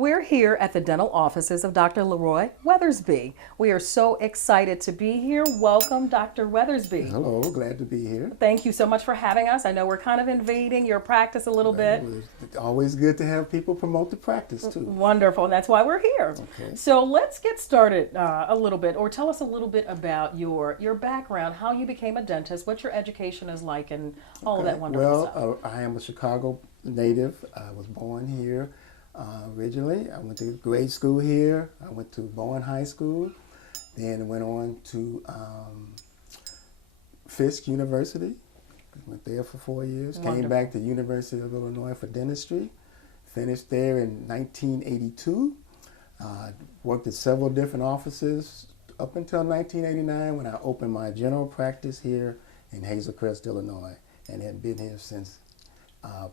We're here at the dental offices of Dr. LeRoy Weathersby. We are so excited to be here. Welcome, Dr. Weathersby. Hello, glad to be here. Thank you so much for having us. I know we're kind of invading your practice a little bit. It's always good to have people promote the practice too. Wonderful, and that's why we're here. Okay. So let's get started a little bit, or tell us a little bit about your background, how you became a dentist, what your education is like, and all of that wonderful stuff. Well, I am a Chicago native. I was born here originally. I went to grade school here. I went to Bowen High School. Then went on to Fisk University. Went there for 4 years. Wonderful. Came back to University of Illinois for dentistry. Finished there in 1982. Worked at several different offices up until 1989 when I opened my general practice here in Hazel, Crest, Illinois, and have been here since,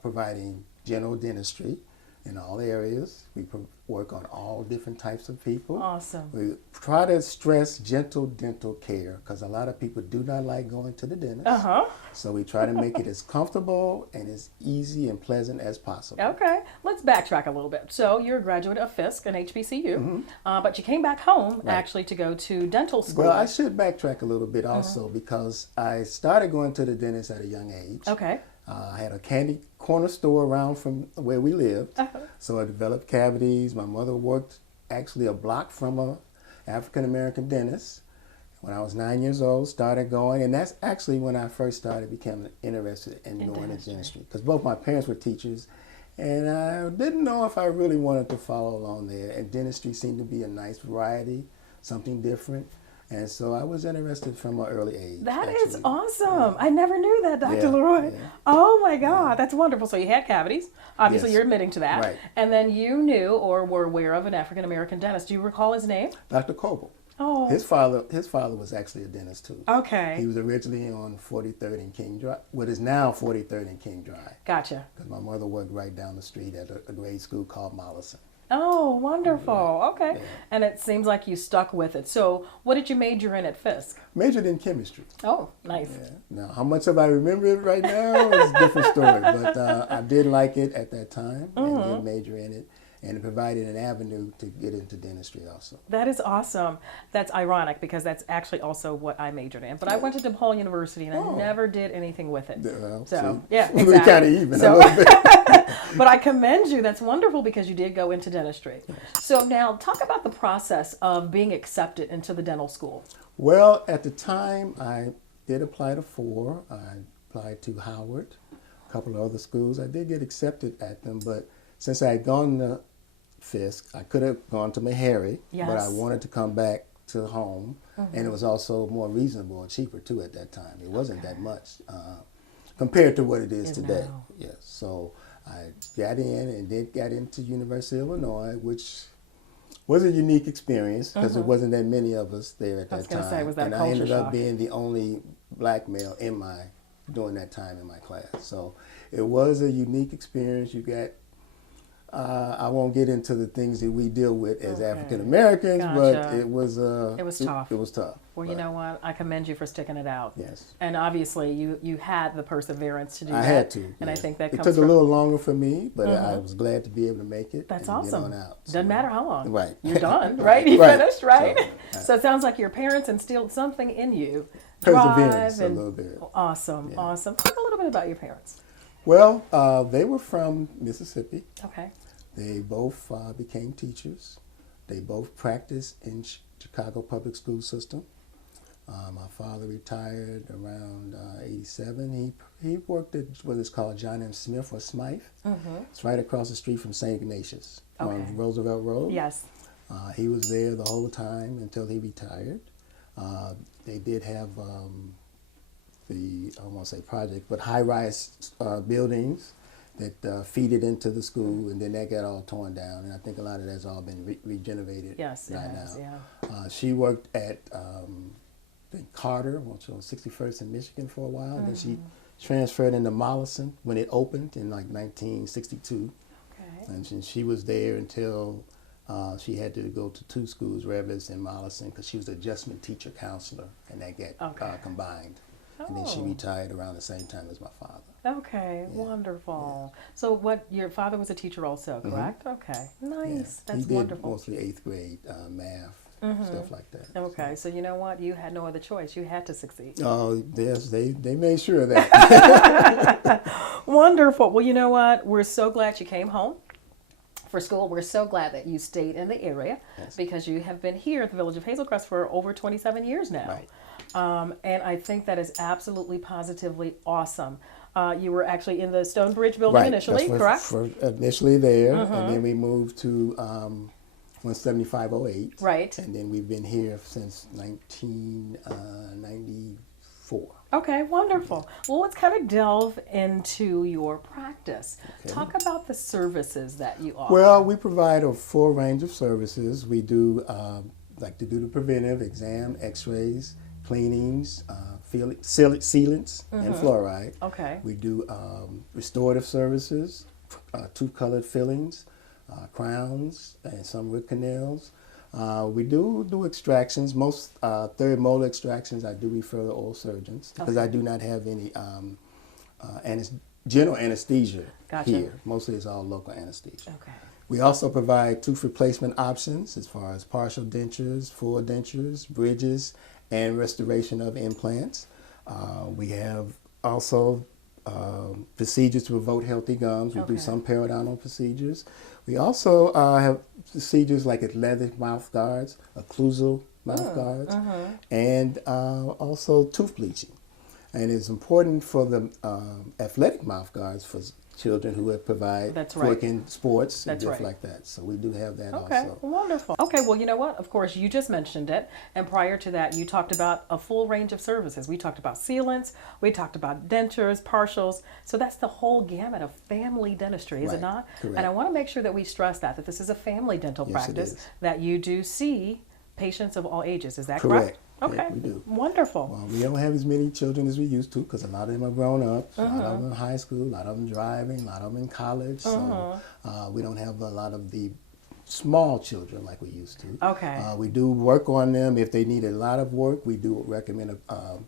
providing general dentistry in all areas. We work on all different types of people. Awesome. We try to stress gentle dental care because a lot of people do not like going to the dentist. So we try to make it as comfortable and as easy and pleasant as possible. Okay, let's backtrack a little bit. So you're a graduate of Fisk and HBCU, but you came back home actually to go to dental school. Well, I should backtrack a little bit also because I started going to the dentist at a young age. Okay. I had a candy corner store around from where we lived, so I developed cavities. My mother worked actually a block from a African-American dentist. When I was 9 years old, started going, and that's actually when I first started becoming interested in going into dentistry, because both my parents were teachers, and I didn't know if I really wanted to follow along there, and dentistry seemed to be a nice variety, something different. And so I was interested from an early age. That actually. is awesome. I never knew that, Dr. Yeah, LeRoy. yeah. Oh my God, that's wonderful. So you had cavities. Obviously, Yes. you're admitting to that. Right. And then you knew or were aware of an African-American dentist. Do you recall his name? Dr. Coble. Oh. His father was actually a dentist too. Okay. He was originally on 43rd and King Drive, what is now 43rd and King Drive. Gotcha. Because my mother worked right down the street at a grade school called Mollison. Oh, wonderful. Okay. Yeah. And it seems like you stuck with it. So what did you major in at Fisk? Majored in chemistry. Oh, nice. Yeah. Now, how much of I remember it right now is a different story, but I did like it at that time and did major in it. And it provided an avenue to get into dentistry also. That is awesome. That's ironic because that's actually also what I majored in. But I went to DePaul University and I never did anything with it. Well, So, see, yeah, we're exactly. kind of even So- a little bit. But I commend you. That's wonderful because you did go into dentistry. So now talk about the process of being accepted into the dental school. Well, at the time, I did apply to 4. I applied to Howard, a couple of other schools. I did get accepted at them, but since I had gone to Fisk, I could have gone to Meharry, but I Yes. wanted to come back to home, and it was also more reasonable and cheaper too at that time. It wasn't that much compared to what it is today. now. Yes, so I got in and then got into University of Illinois, which was a unique experience because there wasn't that many of us there at I was that gonna time. say, was that and a I ended culture up shock? being the only black male during that time in my class. So it was a unique experience. You got I won't get into the things that we deal with as African Americans, but Gotcha. it was tough. It was tough. Well, you know what? I commend you for sticking it out. Yes. And obviously, you had the perseverance to do that. I had to. And I yeah. think that it comes took from... a little longer for me, but I was glad to be able to make it. That's and awesome. Get on out. Doesn't matter how long. Right. You're done, right? You Right. finished, right? So, So it sounds like your parents instilled something in you. Perseverance Drive a and- little bit. Awesome, Yeah. awesome. Talk a little bit about your parents. Well, they were from Mississippi. Okay. They both became teachers. They both practiced in Chicago public school system. My father retired around 87. He worked at what is called John M. Smith or Smythe. It's right across the street from St. Ignatius on Roosevelt Road. Yes. He was there the whole time until he retired. They did have I won't say project, but high-rise buildings that feeded into the school, and then that got all torn down. And I think a lot of that's all been regenerated Yes, it right has, now. yeah. She worked at Carter, which was 61st in Michigan for a while. Then she transferred into Mollison when it opened in like 1962. Okay. And she was there until she had to go to 2 schools, Revlis and Mollison, because she was the adjustment teacher counselor, and that got combined. and then she Oh. retired around the same time as my father. Okay, wonderful. So what, your father was a teacher also, correct? Okay, nice. Yeah. That's he did wonderful. mostly 8th grade math, stuff like that. Okay, so you know what? You had no other choice. You had to succeed. Oh, yes, they made sure of that. Wonderful. Well, you know what? We're so glad you came home for school. We're so glad that you stayed in the area because you have been here at the Village of Hazel Crest for over 27 years now. Right. And I think that is absolutely positively awesome. You were actually in the Stonebridge building initially, correct? Initially there, and then we moved to 17508. Right. And then we've been here since 1994. Okay, wonderful. Well, let's kind of delve into your practice. Okay. Talk about the services that you offer. Well, we provide a full range of services. We do like to do the preventive exam, x-rays, cleanings, sealants, and fluoride. Okay. We do restorative services, tooth-colored fillings, crowns, and some root canals. We do extractions. Most third molar extractions I do refer to oral surgeons because I do not have any general anesthesia here. Mostly it's all local anesthesia. Okay. We also provide tooth replacement options as far as partial dentures, full dentures, bridges, and restoration of implants. We have also procedures to promote healthy gums. We do some periodontal procedures. We also have procedures like athletic mouth guards, occlusal mouth guards, and also tooth bleaching. And it's important for the athletic mouth guards for children who have work in sports and stuff like that. So we do have that also. Okay, wonderful. Okay, well, you know what? Of course, you just mentioned it. And prior to that, you talked about a full range of services. We talked about sealants. We talked about dentures, partials. So that's the whole gamut of family dentistry, is it not? Correct. And I want to make sure that we stress that this is a family dental practice, that you do see patients of all ages. Is that correct? Okay, yeah, we do. Wonderful. Well, we don't have as many children as we used to because a lot of them are grown up. A lot of them in high school, a lot of them driving, a lot of them in college. So we don't have a lot of the small children like we used to. Okay. We do work on them. If they need a lot of work, we do recommend a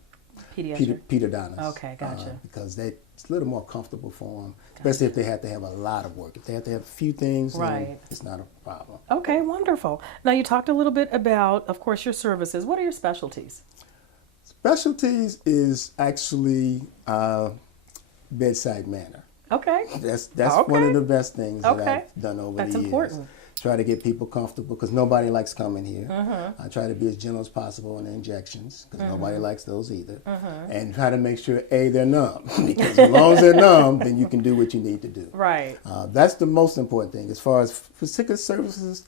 pediodontist. Okay, gotcha. Because it's a little more comfortable for them, especially if they have to have a lot of work. If they have to have a few things, then it's not a problem. Okay, wonderful. Now you talked a little bit about, of course, your services. What are your specialties? Specialties is actually bedside manner. Okay. That's one of the best things that I've done over the years. That's important. Try to get people comfortable because nobody likes coming here. I try to be as gentle as possible in the injections because nobody likes those either. And try to make sure, they're numb because as long as they're numb, then you can do what you need to do. Right. That's the most important thing. As far as particular services,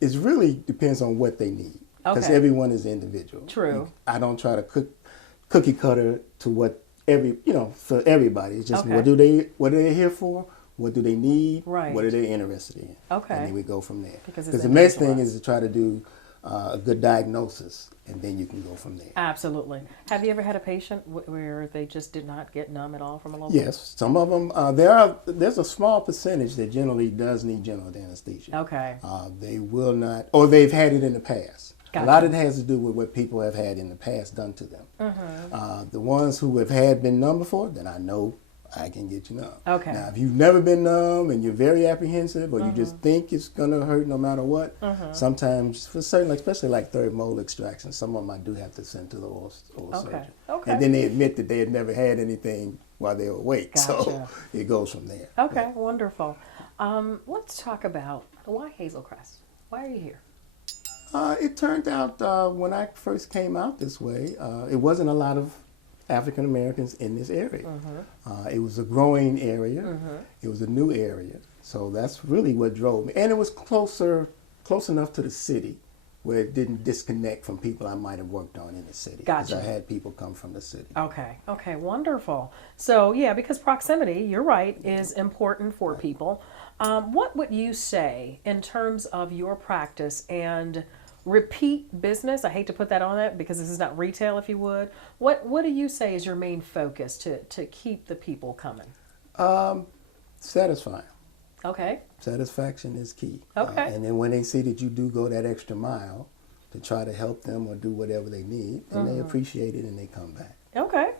it really depends on what they need because everyone is individual. True. I don't try to cookie cutter to what for everybody. It's just what are they here for? What do they need? Right. What are they interested in? Okay. And then we go from there. Because the best thing is to try to do a good diagnosis, and then you can go from there. Absolutely. Have you ever had a patient where they just did not get numb at all from a local? Yes. Some of them, there's a small percentage that generally does need general anesthesia. Okay. They will not, or they've had it in the past. Gotcha. A lot of it has to do with what people have had in the past done to them. The ones who have been numb before, then I know I can get you numb. Okay. Now, if you've never been numb and you're very apprehensive or you just think it's going to hurt no matter what, sometimes, for certain, especially like third molar extraction, some of them I do have to send to the oral surgeon. Okay. And then they admit that they had never had anything while they were awake. Gotcha. So it goes from there. Okay, wonderful. Let's talk about why Hazel Crest? Why are you here? It turned out when I first came out this way, it wasn't a lot of African Americans in this area. It was a growing area. It was a new area. So that's really what drove me. And it was close enough to the city where it didn't disconnect from people I might have worked on in the city. Gotcha. Because I had people come from the city. Okay, wonderful. So yeah, because proximity, you're right, is important for people. What would you say in terms of your practice and repeat business? I hate to put that on it because this is not retail, if you would. What do you say is your main focus to keep the people coming? Satisfying. Okay. Satisfaction is key. Okay. And then when they see that you do go that extra mile to try to help them or do whatever they need, then they appreciate it and they come back. Okay.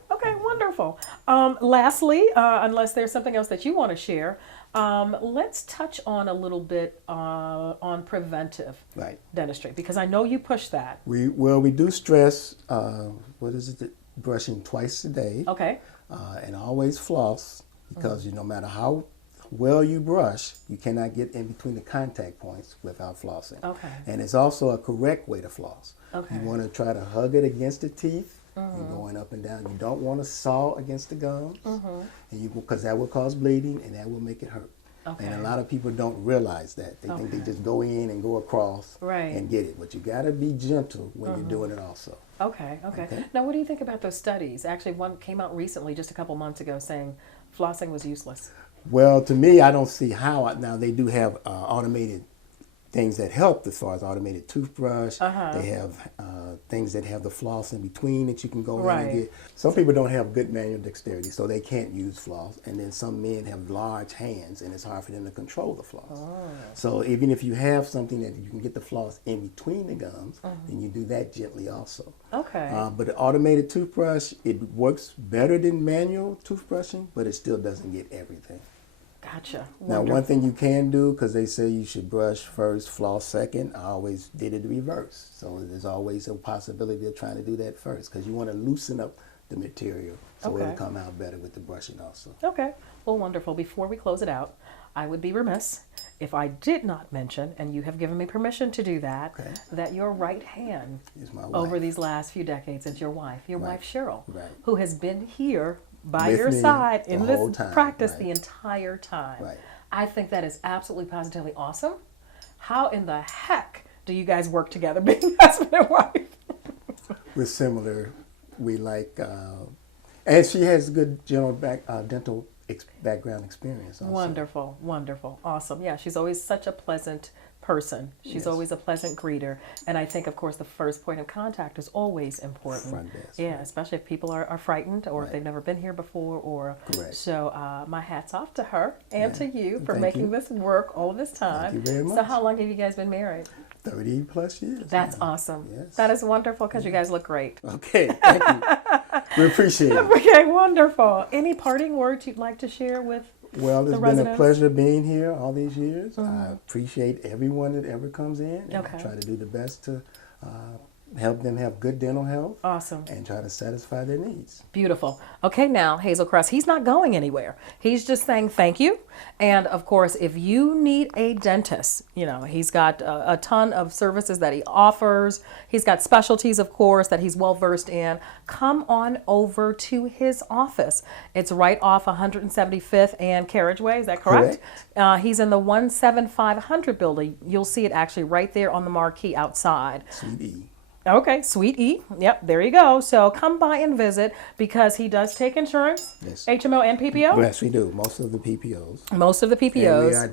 wonderful. Lastly, unless there's something else that you want to share, let's touch on a little bit on preventive Right. dentistry, because I know you push that. We do stress, what is it, brushing twice a day. Okay. And always floss, because no matter how well you brush, you cannot get in between the contact points without flossing. Okay. And it's also a correct way to floss. Okay. You want to try to hug it against the teeth. You're going up and down. You don't want to saw against the gums, and because that will cause bleeding and that will make it hurt. Okay. And a lot of people don't realize that. They think they just go in and go across Right. and get it. But you got to be gentle when you're doing it also. Okay. Now, what do you think about those studies? Actually, one came out recently, just a couple months ago, saying flossing was useless. Well, to me, I don't see how. Now, they do have automated things that help as far as automated toothbrush. They have things that have the floss in between that you can go in and get. Some people don't have good manual dexterity, so they can't use floss. And then some men have large hands, and it's hard for them to control the floss. So even if you have something that you can get the floss in between the gums, then you do that gently also. Okay. But the automated toothbrush, it works better than manual toothbrushing, but it still doesn't get everything. Gotcha. Now, one thing you can do, because they say you should brush first, floss second, I always did it reverse. So there's always a possibility of trying to do that first, because you want to loosen up the material so it'll come out better with the brushing also. Okay. Well, wonderful. Before we close it out, I would be remiss if I did not mention, and you have given me permission to do that, that your right hand Is my wife. over these last few decades is your wife Cheryl, Right. who has been here by With your me side in the this whole time, practice right. the entire time. Right. I think that is absolutely positively awesome. How in the heck do you guys work together, being husband and wife? We're similar. We like, and she has good general dental background experience also. Wonderful, wonderful, awesome. Yeah, she's always such a pleasant person. She's always a pleasant greeter. And I think, of course, the first point of contact is always important. Front desk, yeah, especially if people are frightened or if they've never been here before. Or so my hat's off to her and to you for making this work all this time. Thank you very much. So how long have you guys been married? 30 plus years. That's awesome. Yes. That is wonderful, because you guys look great. Okay, thank you. We appreciate it. Okay, wonderful. Any parting words you'd like to share with Well, it's the been residents? a pleasure being here all these years. I appreciate everyone that ever comes in. And I try to do the best to help them have good dental health. Awesome. And try to satisfy their needs. Beautiful. Okay, now, Hazel Crest, he's not going anywhere. He's just saying thank you. And, of course, if you need a dentist, he's got a ton of services that he offers. He's got specialties, of course, that he's well-versed in. Come on over to his office. It's right off 175th and Carriageway. Is that correct? He's in the 17500 building. You'll see it actually right there on the marquee outside. Suite E. Okay, Suite E. Yep, there you go. So come by and visit, because he does take insurance, Yes. HMO and PPO. Yes, we do. Most of the PPOs. Most of the And we PPOs. are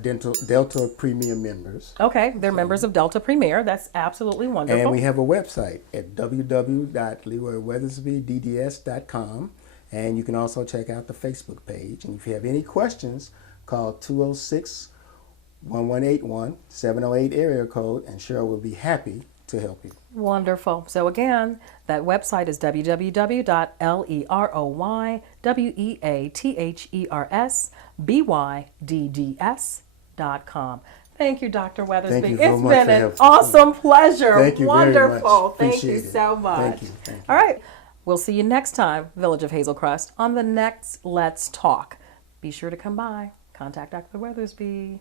Delta Premium members. Okay, they're members of Delta Premier. That's absolutely wonderful. And we have a website at www.LeRoyWeathersbyDDS.com. And you can also check out the Facebook page. And if you have any questions, call 206-1181, 708 area code, and Cheryl will be happy to help you. Wonderful. So again, that website is www.LeRoyWeathersbyDDS.com. Thank you, Dr. Weathersby. Thank you so It's much been for an having- awesome pleasure. Thank you very Wonderful. much. Thank you Appreciate it. so much. Thank you. Thank you. All right. We'll see you next time, Village of Hazel Crest, on the next Let's Talk. Be sure to come by. Contact Dr. Weathersby.